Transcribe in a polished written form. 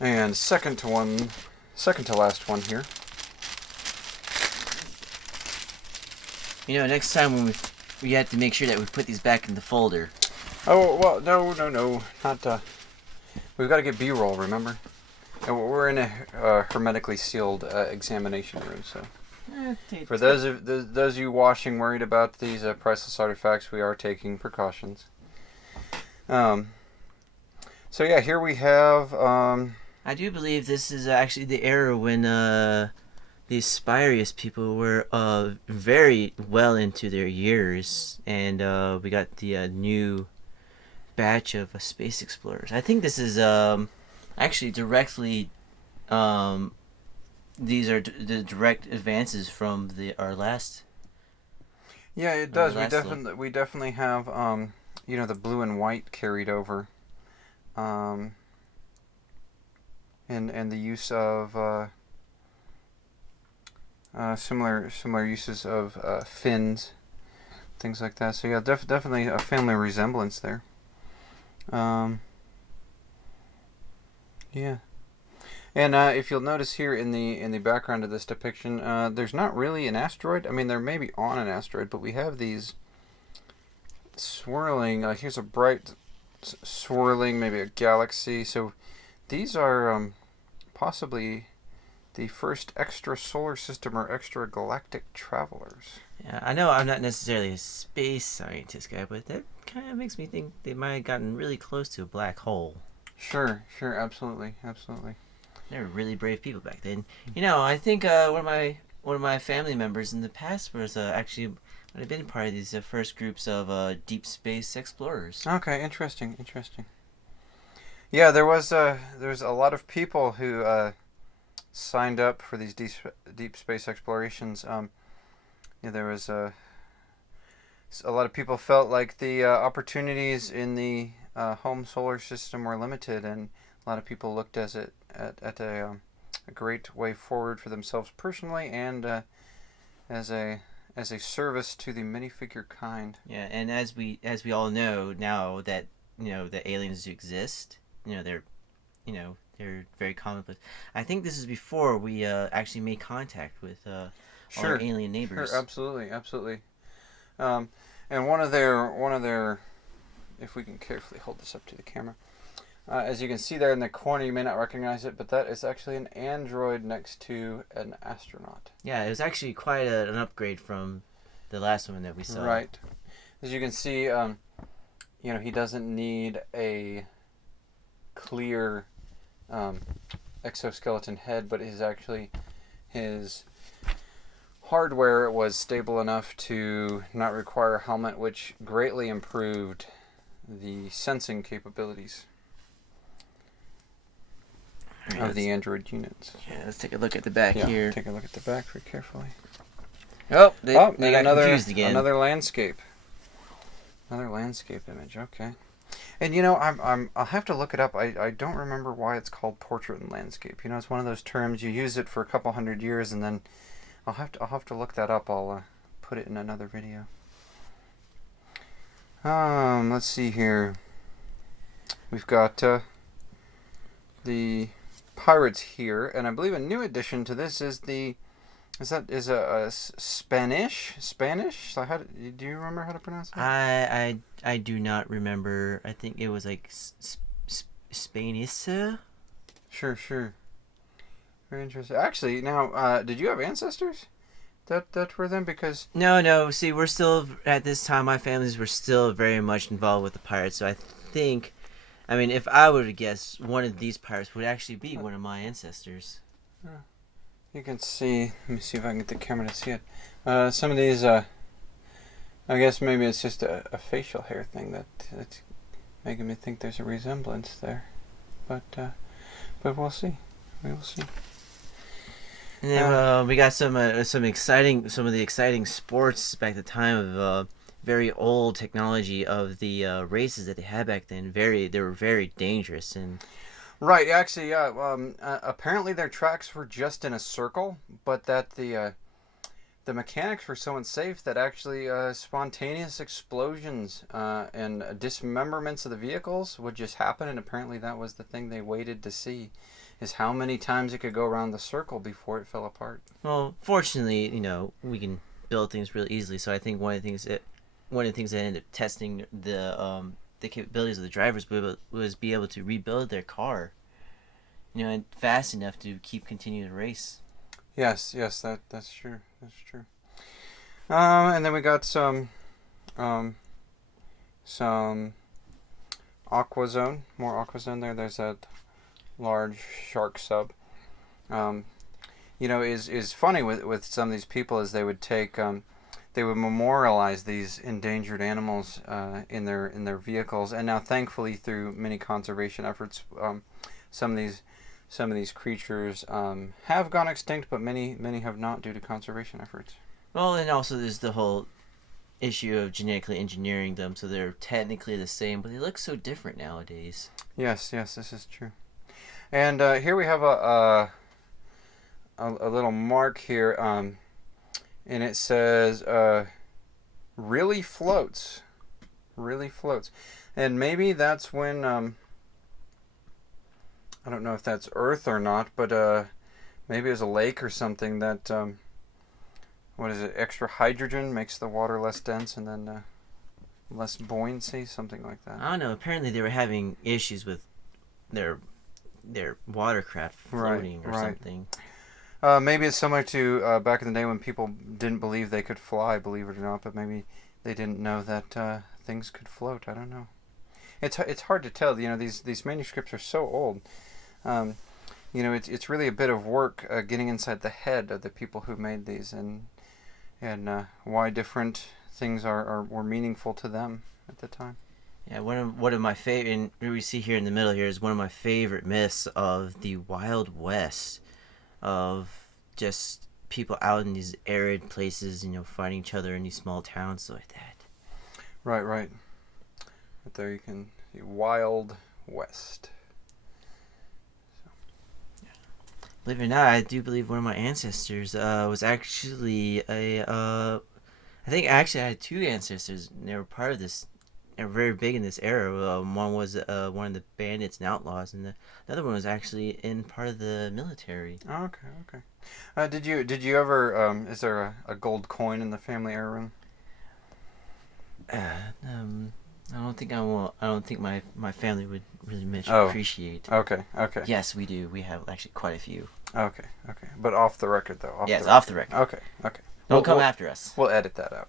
And second to last one here. Next time when we have to make sure that we put these back in the folder. Oh, well, no, not, we've got to get B-roll, remember? And we're in a hermetically sealed examination room, so. For those of you watching worried about these priceless artifacts, we are taking precautions. So yeah, here we have... I do believe this is actually the era when the Spirius people were very well into their years, and we got the new batch of space explorers. I think this is actually directly these are the direct advances from our last. Yeah, it does. We definitely have the blue and white carried over, and the use of similar uses of fins, things like that. So yeah, definitely a family resemblance there. Yeah. And if you'll notice here in the background of this depiction, there's not really an asteroid. I mean, they're maybe on an asteroid, but we have these swirling. Here's a bright swirling, maybe a galaxy. So these are possibly the first extra solar system or extra galactic travelers. Yeah, I know I'm not necessarily a space scientist guy, but that kind of makes me think they might have gotten really close to a black hole. Sure, absolutely. They were really brave people back then. I think one of my family members in the past was actually would have been part of these first groups of deep space explorers. Okay, interesting. Yeah, there was a lot of people who signed up for these deep space explorations. There was a lot of people felt like the opportunities in the home solar system were limited, and a lot of people looked at a great way forward for themselves personally and as a service to the minifigure kind. Yeah, and as we all know now that the aliens exist, they're very commonplace. I think this is before we actually made contact with our alien neighbors. Sure, absolutely. And one of their, if we can carefully hold this up to the camera, as you can see there in the corner, you may not recognize it, but that is actually an android next to an astronaut. Yeah, it was actually quite an upgrade from the last one that we saw. Right. As you can see, he doesn't need a clear exoskeleton head, but his hardware was stable enough to not require a helmet, which greatly improved the sensing capabilities of the Android units. Yeah, let's take a look at the back here. Take a look at the back very carefully. Oh, they got confused again. Another landscape image. Okay. And I'll have to look it up. I don't remember why it's called portrait and landscape. It's one of those terms you use it for a couple hundred years, and then I'll have to look that up. I'll put it in another video. Let's see here. We've got the pirates here, and I believe a new addition to this is a Spanish. So do you remember how to pronounce it? I do not remember. I think it was like Spanish. Sure. Very interesting. Actually, now, did you have ancestors that were them? Because no. See, we're still at this time. My families were still very much involved with the pirates. So I think, if I were to guess, one of these pirates would actually be one of my ancestors. You can see. Let me see if I can get the camera to see it. Some of these, I guess maybe it's just a facial hair thing that's making me think there's a resemblance there. But we'll see. We will see. And then we got some of the exciting sports back at the time of very old technology of the races that they had back then. They were very dangerous and. Right, actually, yeah. Apparently their tracks were just in a circle, but that the the mechanics were so unsafe that actually spontaneous explosions and dismemberments of the vehicles would just happen, and apparently that was the thing they waited to see, is how many times it could go around the circle before it fell apart. Well, fortunately, we can build things really easily. So I think one of the things that ended up testing the capabilities of the drivers was be able to rebuild their car, and fast enough to continuing the race. Yes, that's true. That's true. And then we got some aqua zone, more aqua zone there. There's that large shark sub. Is funny with some of these people is they would take they would memorialize these endangered animals in their vehicles, and now thankfully through many conservation efforts, some of these creatures have gone extinct, but many have not due to conservation efforts. Well, and also there's the whole issue of genetically engineering them so they're technically the same, but they look so different nowadays. Yes, this is true. And here we have a little mark here, and it says really floats, and maybe that's when I don't know if that's Earth or not, but maybe it's a lake or something that what is it? Extra hydrogen makes the water less dense, and then less buoyancy, something like that. I don't know. Apparently, they were having issues with their watercraft floating or something. Maybe it's similar to back in the day when people didn't believe they could fly, believe it or not, but maybe they didn't know that things could float. I don't know. It's hard to tell. These manuscripts are so old. It's really a bit of work getting inside the head of the people who made these and why different things were meaningful to them at the time. Yeah, one of my favorite, and we see here in the middle here is one of my favorite myths of the Wild West, of just people out in these arid places, fighting each other in these small towns, stuff like that. Right. Right there you can see Wild West. Believe it or not, I do believe one of my ancestors was actually I think actually I had two ancestors, and they were part of this. They were very big in this era. One was one of the bandits and outlaws, and the other one was actually in part of the military. Oh, okay. Did you ever? Is there a gold coin in the family heirloom? I don't think my family would really much appreciate. Okay. Yes, we do. We have actually quite a few. Okay. But off the record, though. Off the record. Okay. Don't come after us. We'll edit that out.